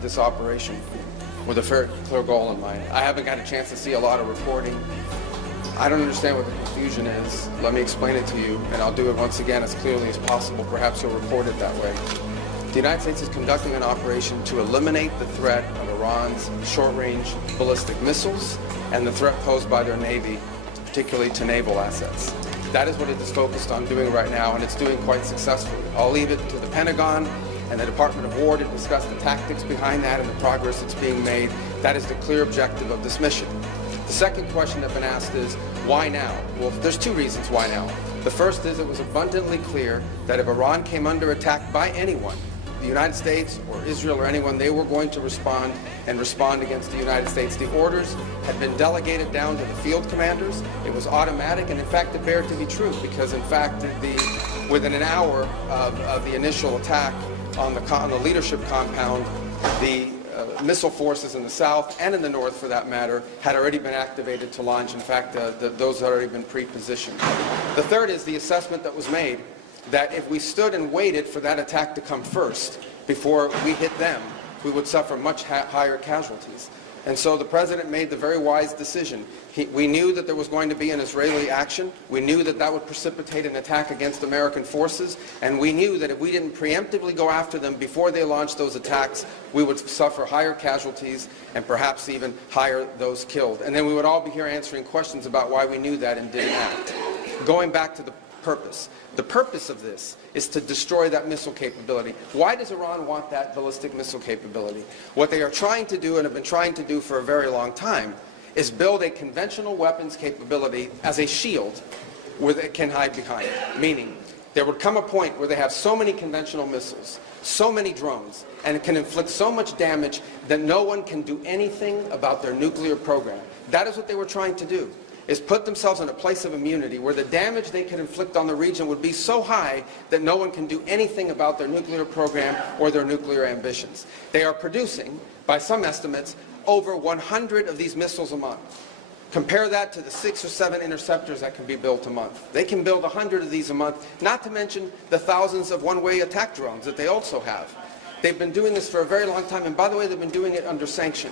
this operation with a very clear goal in mind. I haven't got a chance to see a lot of reporting. I don't understand what the confusion is. Let me explain it to you, and I'll do it once again as clearly as possible. Perhaps you'll report it that way. The United States is conducting an operation to eliminate the threat of Iran's short-range ballistic missiles and the threat posed by their Navy, particularly to naval assets. That is what it is focused on doing right now, and it's doing quite successfully. I'll leave it to the Pentagon and the Department of War to discuss the tactics behind that and the progress that's being made. That is the clear objective of this mission. The second question that's been asked is, why now? Well, there's two reasons why now. The first is it was abundantly clear that if Iran came under attack by anyone, the United States or Israel or anyone, they were going to respond and respond against the United States. The orders had been delegated down to the field commanders. It was automatic, and in fact it bared to be true, because in fact within an hour of the initial attack on the leadership compound, the missile forces in the south and in the north, for that matter, had already been activated to launch. In fact, those had already been pre-positioned. The third is the assessment that was made that if we stood and waited for that attack to come first before we hit them, we would suffer much higher casualties. And so the President made the very wise decision. We knew that there was going to be an Israeli action. We knew that that would precipitate an attack against American forces. And we knew that if we didn't preemptively go after them before they launched those attacks, we would suffer higher casualties and perhaps even higher those killed. And then we would all be here answering questions about why we knew that and didn't act. Going back to the purpose. The purpose of this is to destroy that missile capability. Why does Iran want that ballistic missile capability? What they are trying to do, and have been trying to do for a very long time, is build a conventional weapons capability as a shield where they can hide behind. Meaning, there would come a point where they have so many conventional missiles, so many drones, and it can inflict so much damage that no one can do anything about their nuclear program. That is what they were trying to do, is put themselves in a place of immunity where the damage they could inflict on the region would be so high that no one can do anything about their nuclear program or their nuclear ambitions. They are producing, by some estimates, over 100 of these missiles a month. Compare that to the 6 or 7 interceptors that can be built a month. They can build 100 of these a month, not to mention the thousands of one-way attack drones that they also have. They've been doing this for a very long time, and by the way, they've been doing it under sanction.